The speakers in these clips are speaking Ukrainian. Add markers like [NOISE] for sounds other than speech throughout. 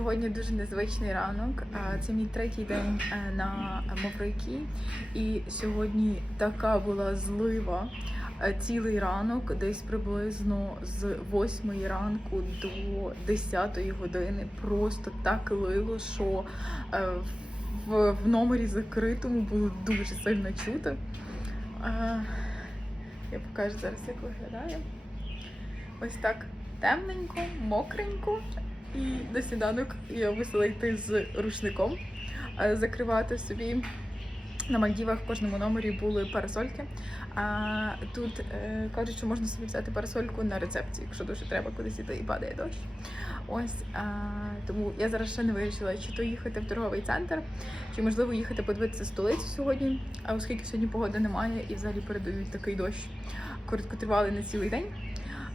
Сьогодні дуже незвичний ранок. Це мій третій день е, на Маврикії. І сьогодні така була злива е, цілий ранок, десь приблизно з 8 ранку до 10 години. Просто так лило, що е, в, номері закритому було дуже сильно чути. Я покажу зараз, як виглядає. Ось так темненько, мокренько. І на сніданок я мусила йти з рушником, е, закривати собі. На Мальдівах в кожному номері були парасольки. А тут е, кажуть, що можна собі взяти парасольку на рецепції, якщо дуже треба кудись іти і падає дощ. Ось а, тому я зараз ще не вирішила, чи то їхати в торговий центр, чи можливо їхати подивитися столицю сьогодні. А оскільки сьогодні погоди немає і взагалі передають такий дощ короткотривалий на цілий день.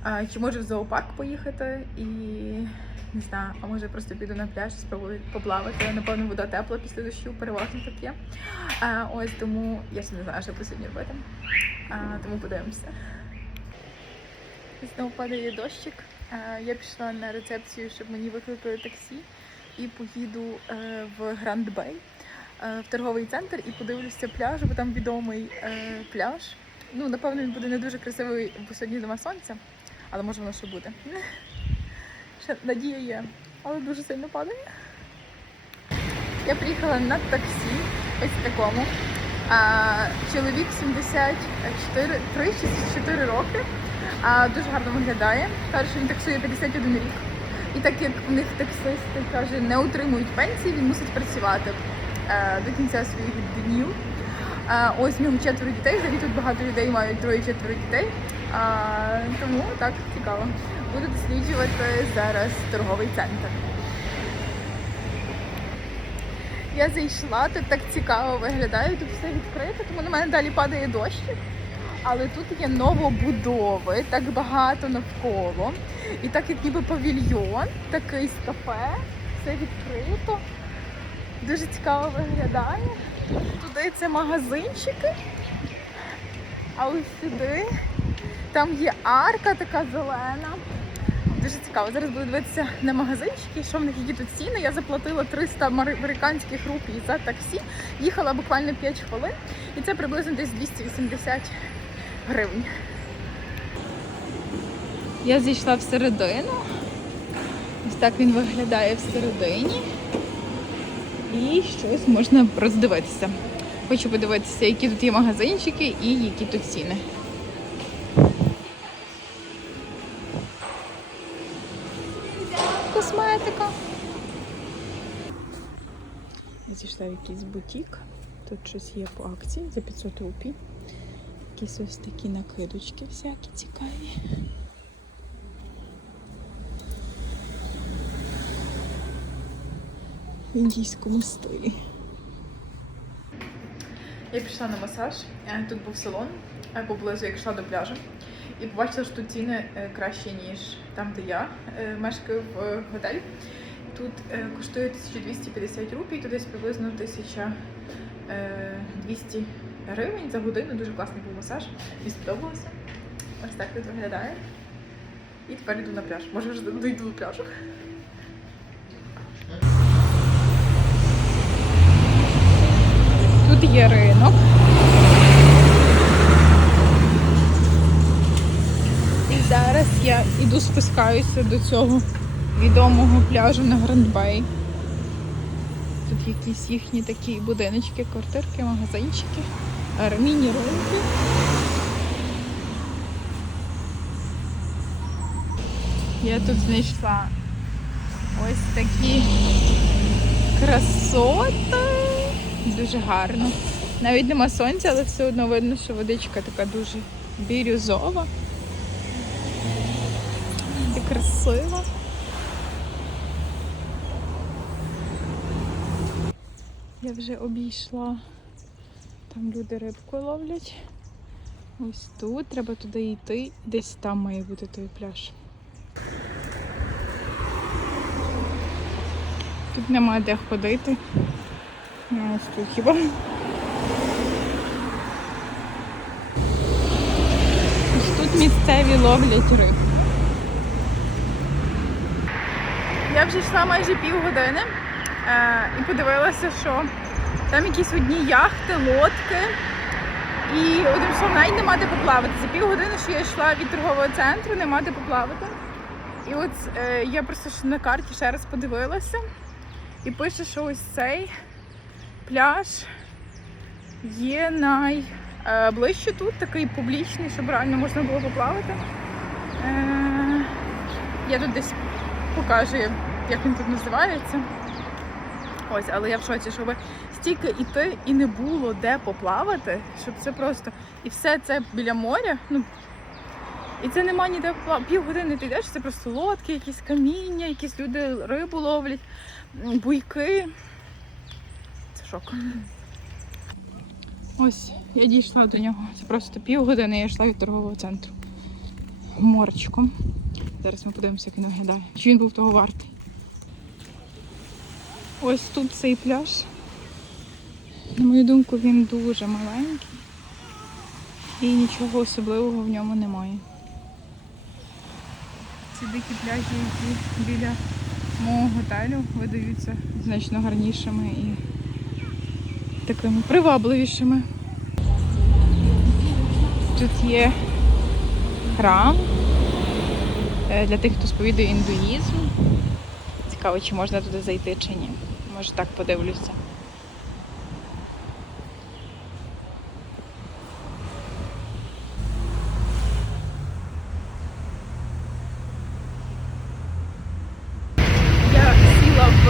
А, чи може в зоопарк поїхати і не знаю, а може я просто піду на пляж, спробую поплавати. Напевно, вода тепла після дощу, переважно так є. А, ось тому я ще не знаю, що буду сьогодні робити. А, тому подивимося. Знову падає дощик. А, я пішла на рецепцію, щоб мені викликали таксі, і поїду е, в Гранд Бей е, в торговий центр і подивлюся пляж, бо там відомий е, пляж. Ну, напевно, він буде не дуже красивий, бо сьогодні нема сонця, але може воно ще буде. Ще надія є, але дуже сильно падає. Я приїхала на таксі, ось такому. А, чоловік 74, 3 4 роки. А, дуже гарно виглядає. Що він таксує 51 рік. І так як в них таксисти каже, не отримують пенсії, він мусить працювати е, до кінця своїх днів. Ось в нього четверо дітей. Взагалі тут багато людей мають троє-четверо дітей. Тому так цікаво. Буду досліджувати зараз торговий центр. Я зайшла, тут так цікаво виглядає, тут все відкрито, тому на мене далі падає дощ. Але тут є новобудови, так багато навколо. І так як ніби павільйон, такий з кафе, все відкрито. Дуже цікаво виглядає. Туди це магазинчики. А ось сюди там є арка така зелена. Дуже цікаво. Зараз буду дивитися на магазинчики, що в них які тут ціни. Я заплатила 300 американських рупій за таксі. Їхала буквально 5 хвилин, і це приблизно десь 280 гривень. Я зійшла всередину. Ось так він виглядає всередині. І щось можна роздивитися. Хочу подивитися, які тут є магазинчики і які тут ціни. Косметика. Зійшла в якийсь бутік. Тут щось є по акції за 500 рупій. Якісь ось такі накидочки всякі цікаві. В індійському стилі. Я пішла на масаж. Е, Тут був салон е, поблизу, як йшла до пляжу. І побачила, що тут ціни е, кращі, ніж там, де я мешкаю в готелі. Тут коштує 1250 рупій, то десь приблизно 1200 гривень за годину. Дуже класний був масаж. Мені сподобалося. Ось так тут виглядає. І тепер йду на пляж. Може вже дойду до пляжу. Є ринок. І зараз я іду спускаюся до цього відомого пляжу на Грандбей. Тут якісь їхні такі будиночки, квартирки, магазинчики, е, міні-ринки. Я тут знайшла ось такі красоти. Дуже гарно. Навіть нема сонця, але все одно видно, що водичка така дуже бірюзова. І красива. Я вже обійшла. Там люди рибку ловлять. Ось тут, треба туди йти. Десь там має бути той пляж. Тут нема де ходити. Ну, ось тут хіба. Ось тут місцеві ловлять риб. Я вже йшла майже півгодини е, і подивилася, що там якісь одні яхти, лодки. І одним словом, навіть нема де поплавати. За півгодини, що я йшла від торгового центру, нема де поплавати. І от е, я просто на карті ще раз подивилася і пише, що ось цей пляж є найближче тут, такий публічний, щоб реально можна було поплавати. Е, я тут десь покажу, як він тут називається. Ось, але я в шоці, щоб стільки іти і не було де поплавати, щоб це просто. І все це біля моря. Ну, і це нема ніде поплавати. Півгодини ти йдеш, це просто лодки, якісь каміння, якісь люди рибу ловлять, буйки. Це. Ось, я дійшла до нього. Це просто півгодини я йшла від торгового центру. Морчиком. Зараз ми подивимося, як він виглядає. Чи він був того вартий. Ось тут цей пляж. На мою думку, він дуже маленький і нічого особливого в ньому немає. Ці дикі пляжі, які біля мого готелю видаються значно гарнішими і такими привабливішими. Тут є храм е, для тих, хто сповідує індуїзм. Цікаво, чи можна туди зайти чи ні. Може так подивлюся. Я сіла в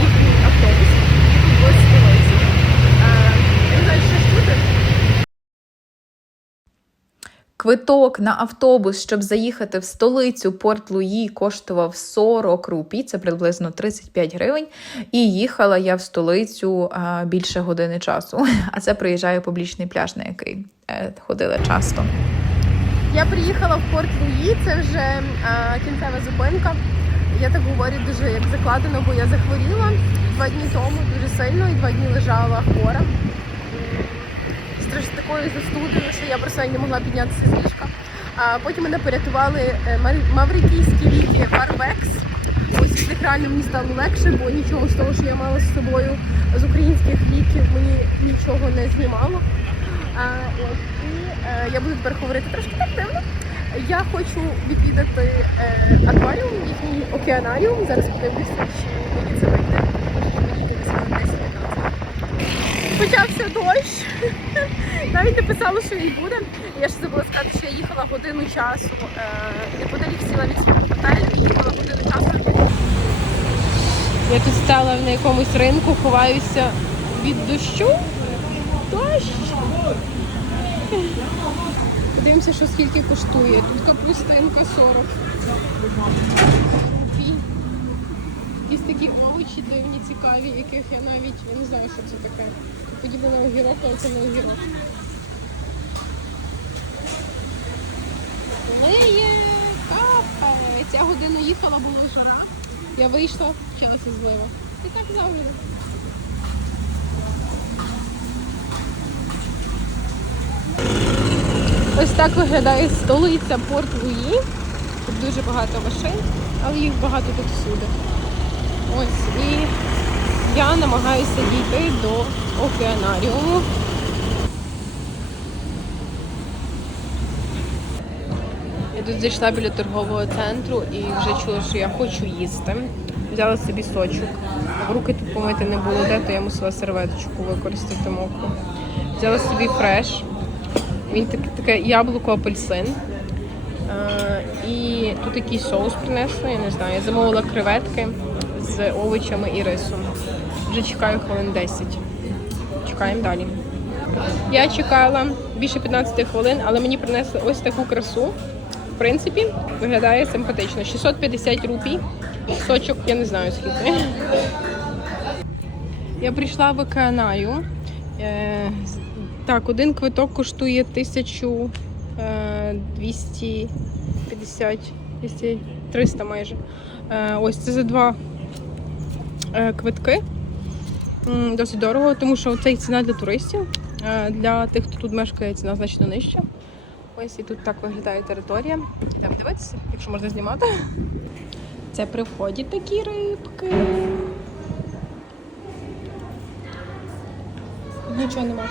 їхній автобус, який ось столиці. Я не знаю, що ж буде. Квиток на автобус, щоб заїхати в столицю Порт Луї, коштував 40 рупій, це приблизно 35 гривень. І їхала я в столицю а, більше години часу. [LAUGHS] А це приїжджає публічний пляж, на який е, ходила часто. Я приїхала в Порт Луї, це вже е, кінцева зупинка. Я так говорю дуже як закладено, бо я захворіла два дні тому дуже сильно і два дні лежала хвора. Страш такою застудою, що я просто не могла піднятися з ліжка. А потім мене порятували е, маврикійські ліки Парвекс. Ось від них реально мені стало легше, бо нічого з того, що я мала з собою з українських ліків, мені нічого не знімало. А, от, і е, я буду тепер говорити трошки активно. Я хочу відвідати е, акваріум, їхній океанаріум. Зараз подивлюся, чи мені це вийде. Мені десь 10-15. Почався дощ. [LAUGHS] Навіть не писало, що він буде. Я ще забула сказати, що я їхала годину часу. Е, неподалік сіла від свого готелю і їхала годину часу. Я тут стала на якомусь ринку, ховаюся від дощу. Дощ. Подивимося, що скільки коштує. Тут капустинка 40. Якісь такі овочі дивні, цікаві, яких я навіть я не знаю, що це таке. Подібне на огірок, але це не огірок. Лиє, капає. Ця година їхала, була жара. Я вийшла, почалася злива. І так завжди. Ось так виглядає столиця Порт Луї. Тут дуже багато машин, але їх багато тут всюди. Ось і я намагаюся дійти до океанаріуму. Я тут зайшла біля торгового центру і вже чула, що я хочу їсти. Взяла собі сочок. Руки тут помити не було де, то я мусила серветочку використати мокру. Взяла собі фреш. Він таке, таке яблуко апельсин. Е, і тут якийсь соус принесли, я не знаю. Я замовила креветки з овочами і рисом. Вже чекаю хвилин 10. Чекаємо далі. Я чекала більше 15 хвилин, але мені принесли ось таку красу. В принципі, виглядає симпатично. 650 рупій. Сочок, я не знаю скільки. Я прийшла в океанаю. Е, так, один квиток коштує 1250, 200, 300 майже. Е, ось це за два е, квитки. Досить дорого, тому що це ціна для туристів. Е, Для тих, хто тут мешкає, ціна значно нижча. Ось і тут так виглядає територія. Йдемо дивитися, якщо можна знімати. Це при вході такі рибки. Нічого нема.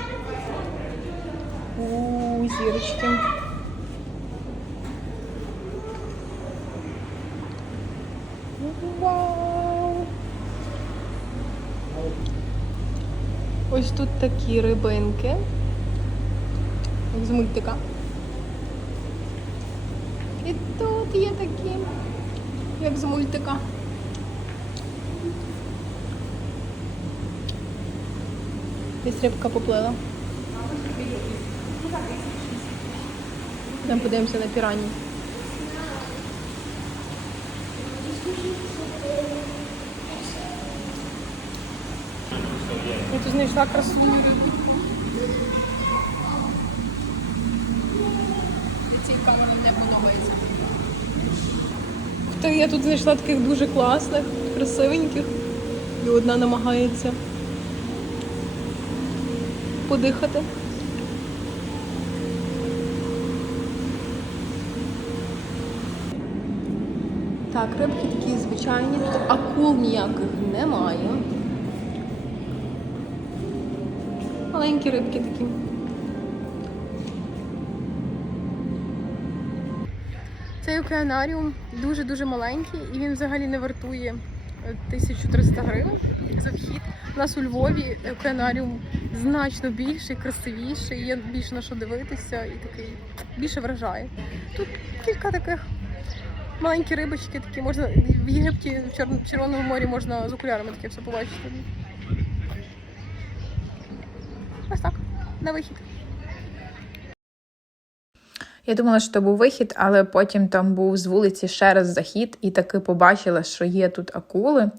У зірочки. Вау! Ось тут такі рибинки. Як з мультика. І тут є такі, як з мультика. Десь рибка поплила. Там подивимося на пірані. Знайшла красуню. Цій не подобається. Та я тут знайшла таких дуже класних, красивеньких. І одна намагається подихати. Так, рибки такі звичайні, тут акул ніяких немає. Маленькі рибки такі. Цей океанаріум дуже-дуже маленький і він взагалі не вартує е, 1300 гривень за вхід. У нас у Львові океанаріум значно більший, красивіший, є більше на що дивитися і такий більше вражає. Тут кілька таких маленькі рибочки, такі можна в Єгипті, в Червоному морі можна з окулярами таке все побачити. Ось так, на вихід. Я думала, що це був вихід, але потім там був з вулиці ще раз захід, і таки побачила, що є тут акули.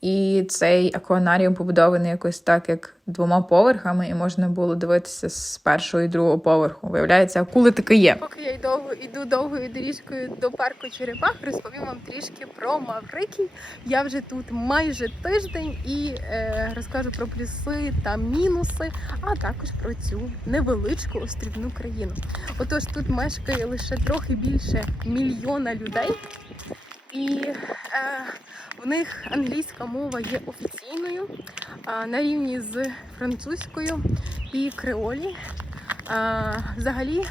І цей акванаріум побудований якось так, як двома поверхами, і можна було дивитися з першого і другого поверху. Виявляється, акули таки є. Поки я йду, йду довгою доріжкою до парку Черепах, розповім вам трішки про Маврикій. Я вже тут майже тиждень і е, розкажу про плюси та мінуси, а також про цю невеличку острівну країну. Отож, тут мешкає лише трохи більше мільйона людей. І е, в них англійська мова є офіційною а, на рівні з французькою і креолі. А, взагалі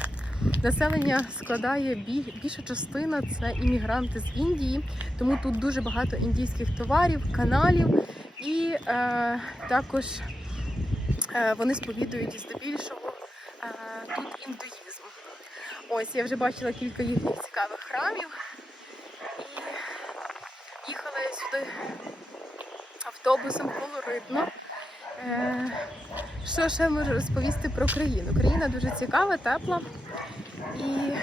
населення складає бі- більша частина це іммігранти з Індії, тому тут дуже багато індійських товарів, каналів і е, також е, вони сповідують здебільшого е, тут індуїзм. Ось я вже бачила кілька їхніх цікавих храмів і сюди автобусом колоритно. Е, що ще можу розповісти про країну? Країна дуже цікава, тепла. І е,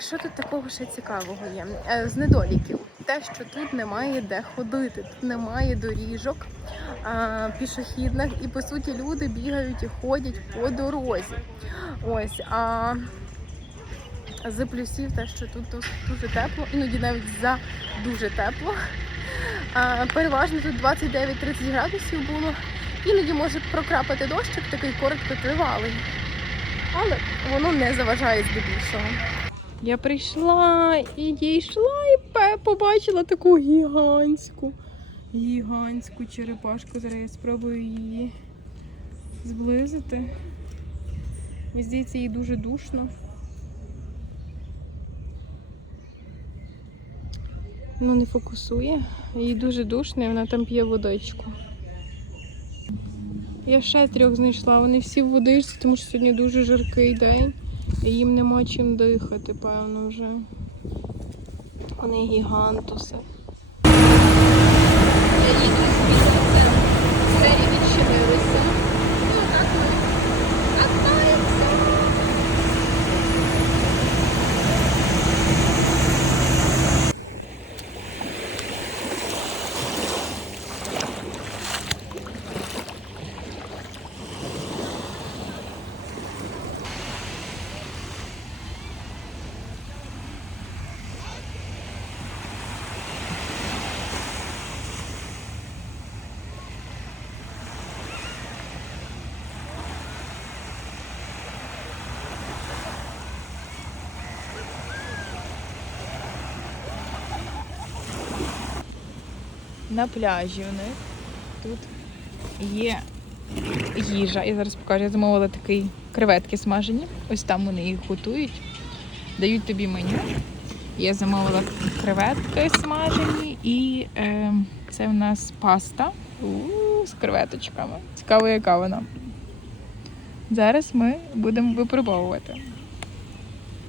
що тут такого ще цікавого є? Е, З недоліків. Те, що тут немає де ходити, тут немає доріжок а, пішохідних, і по суті люди бігають і ходять по дорозі. Ось. А з плюсів те, що тут дуже тепло, іноді навіть за дуже тепло. Переважно тут 29-30 градусів було. Іноді може прокрапати дощик, такий короткотривалий. Але воно не заважає здебільшого. Я прийшла і дійшла, і побачила таку гігантську, гігантську черепашку. Зараз я спробую її зблизити. Мені здається, їй дуже душно. Ну, не фокусує. Їй дуже душно, і вона там п'є водичку. Я ще трьох знайшла. Вони всі в водичці, тому що сьогодні дуже жаркий день. І їм нема чим дихати, певно, вже. Вони гігантуси. Я їду звідси. Двері відчинилися. На пляжі у них. Тут є їжа. Я зараз покажу. Я замовила такий креветки смажені. Ось там вони їх готують. Дають тобі меню. Я замовила креветки смажені і е, це в нас паста У, з креветочками. Цікаво, яка вона. Зараз ми будемо випробовувати.